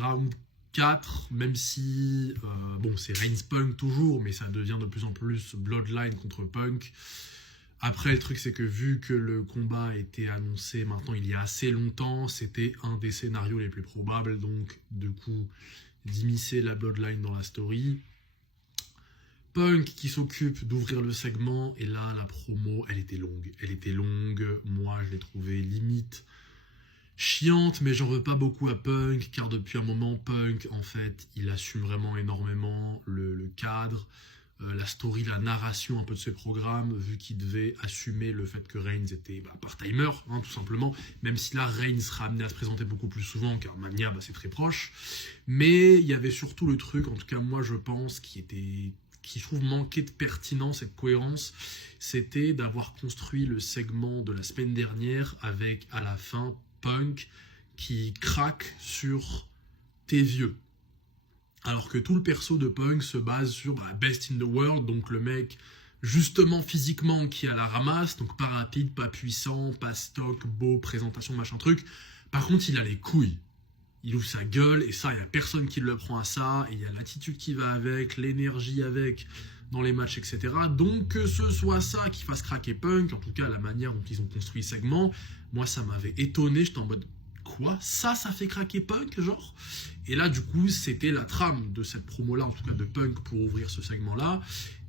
round 4, même si, bon, c'est Reigns Punk toujours, mais ça devient de plus en plus Bloodline contre Punk. Après, le truc, c'est que vu que le combat a été annoncé maintenant il y a assez longtemps, c'était un des scénarios les plus probables, donc du coup, d'immiscer la Bloodline dans la story. Punk qui s'occupe d'ouvrir le segment, et là, la promo, elle était longue, moi, je l'ai trouvée limite chiante, mais j'en veux pas beaucoup à Punk, car depuis un moment, Punk, en fait, il assume vraiment énormément le cadre, la story, la narration un peu de ses programmes, vu qu'il devait assumer le fait que Reigns était part-timer, hein, tout simplement, même si là, Reigns sera amené à se présenter beaucoup plus souvent, car Mania, c'est très proche, mais il y avait surtout le truc, en tout cas moi je pense, qui je trouve manquait de pertinence et de cohérence, c'était d'avoir construit le segment de la semaine dernière avec, à la fin, Punk qui craque sur t'es vieux. Alors que tout le perso de Punk se base sur Best in the World, donc le mec justement physiquement qui a la ramasse, donc pas rapide, pas puissant, pas stock, beau, présentation, machin truc. Par contre, il a les couilles. Il ouvre sa gueule, et ça, il n'y a personne qui le prend à ça, et il y a l'attitude qui va avec, l'énergie avec, dans les matchs, etc. Donc, que ce soit ça qui fasse craquer Punk, en tout cas, la manière dont ils ont construit le segment, moi, ça m'avait étonné, j'étais en mode, quoi ? Ça fait craquer Punk, genre ? Et là, du coup, c'était la trame de cette promo-là, en tout cas de Punk, pour ouvrir ce segment-là,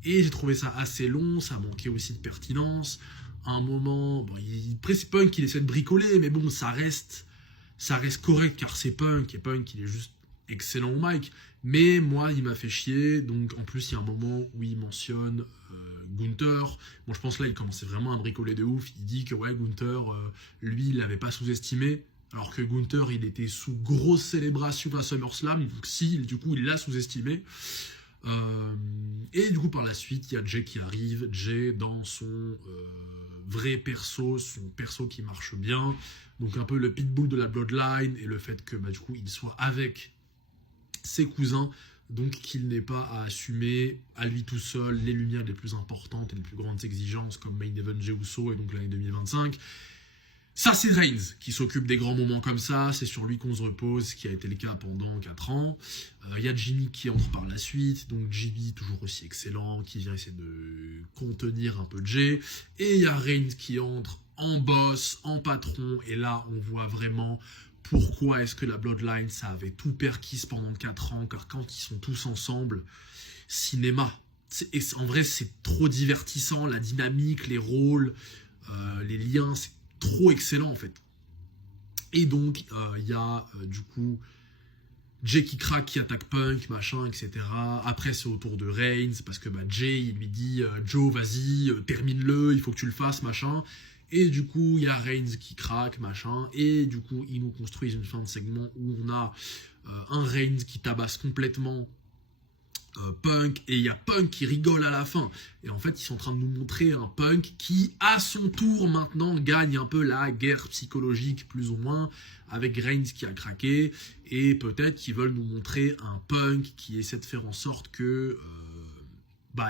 et j'ai trouvé ça assez long, ça manquait aussi de pertinence. À un moment, Punk, il essaie de bricoler, mais bon, ça reste correct car c'est Punk, et Punk il est juste excellent au mic, mais moi il m'a fait chier. Donc en plus il y a un moment où il mentionne Gunther. Bon, je pense là il commençait vraiment à bricoler de ouf, il dit que ouais, Gunther lui il l'avait pas sous-estimé, alors que Gunther il était sous grosse célébration à SummerSlam, donc si du coup il l'a sous-estimé. Et du coup par la suite il y a Jay qui arrive, Jay dans son vrai perso, son perso qui marche bien, donc un peu le pitbull de la Bloodline, et le fait que du coup il soit avec ses cousins, donc qu'il n'ait pas à assumer à lui tout seul les lumières les plus importantes et les plus grandes exigences comme Main Event Jey Uso et donc l'année 2025. Ça, c'est Reigns qui s'occupe des grands moments comme ça, c'est sur lui qu'on se repose, ce qui a été le cas pendant 4 ans. Il y a Jimmy qui entre par la suite, donc Jimmy toujours aussi excellent, qui vient essayer de contenir un peu Jey. Et il y a Reigns qui entre en boss, en patron, et là on voit vraiment pourquoi est-ce que la Bloodline, ça avait tout perquis pendant 4 ans, car quand ils sont tous ensemble, cinéma. En vrai, c'est trop divertissant, la dynamique, les rôles, les liens, c'est trop excellent en fait. Et donc il y a du coup Jey qui craque, qui attaque Punk, machin, etc. Après c'est au tour de Reigns, parce que Jey il lui dit Joe vas-y, termine-le, il faut que tu le fasses, machin. Et du coup il y a Reigns qui craque, machin. Et du coup ils nous construisent une fin de segment où on a un Reigns qui tabasse complètement Punk, et il y a Punk qui rigole à la fin, et en fait ils sont en train de nous montrer un Punk qui à son tour maintenant gagne un peu la guerre psychologique plus ou moins avec Reigns qui a craqué, et peut-être qu'ils veulent nous montrer un Punk qui essaie de faire en sorte que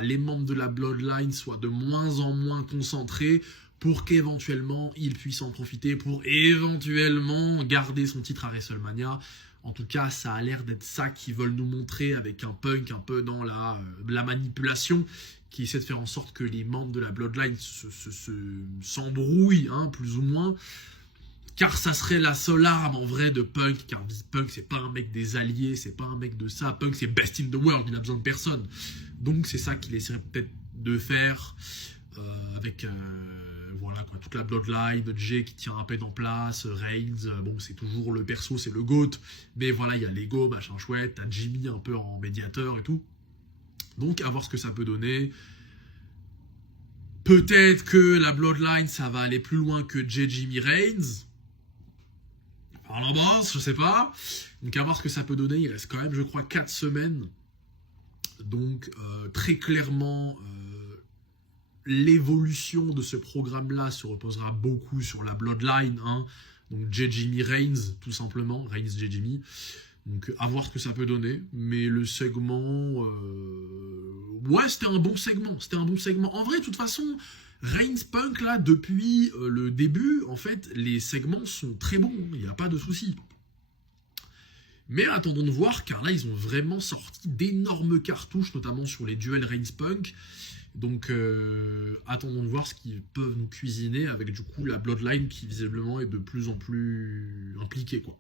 les membres de la Bloodline soient de moins en moins concentrés pour qu'éventuellement il puisse en profiter pour éventuellement garder son titre à WrestleMania. En tout cas, ça a l'air d'être ça qu'ils veulent nous montrer, avec un Punk un peu dans la manipulation, qui essaie de faire en sorte que les membres de la Bloodline s'embrouillent, hein, plus ou moins. Car ça serait la seule arme en vrai de Punk, car Punk c'est pas un mec des alliés, c'est pas un mec de ça. Punk c'est best in the world, il a besoin de personne. Donc c'est ça qu'il essaierait peut-être de faire avec... voilà quoi, toute la Bloodline, Jey qui tient un peu en place, Reigns, bon c'est toujours le perso, c'est le GOAT, mais voilà, il y a l'ego, machin chouette, t'as Jimmy un peu en médiateur et tout. Donc à voir ce que ça peut donner. Peut-être que la Bloodline, ça va aller plus loin que Jey, Jimmy, Reigns. Par la base, je sais pas. Donc à voir ce que ça peut donner, il reste quand même, je crois, 4 semaines. Donc très clairement... l'évolution de ce programme-là se reposera beaucoup sur la Bloodline, hein. Donc Jey, Jimmy, Reigns, tout simplement, Reigns, Jey, Jimmy. Donc à voir ce que ça peut donner, mais le segment, ouais, c'était un bon segment. En vrai, de toute façon, Reigns Punk là, depuis le début, en fait, les segments sont très bons, il n'y a pas de souci. Mais attendons de voir, car là, ils ont vraiment sorti d'énormes cartouches, notamment sur les duels Reigns-Punk. Donc, attendons de voir ce qu'ils peuvent nous cuisiner avec, du coup, la Bloodline qui, visiblement, est de plus en plus impliquée, quoi.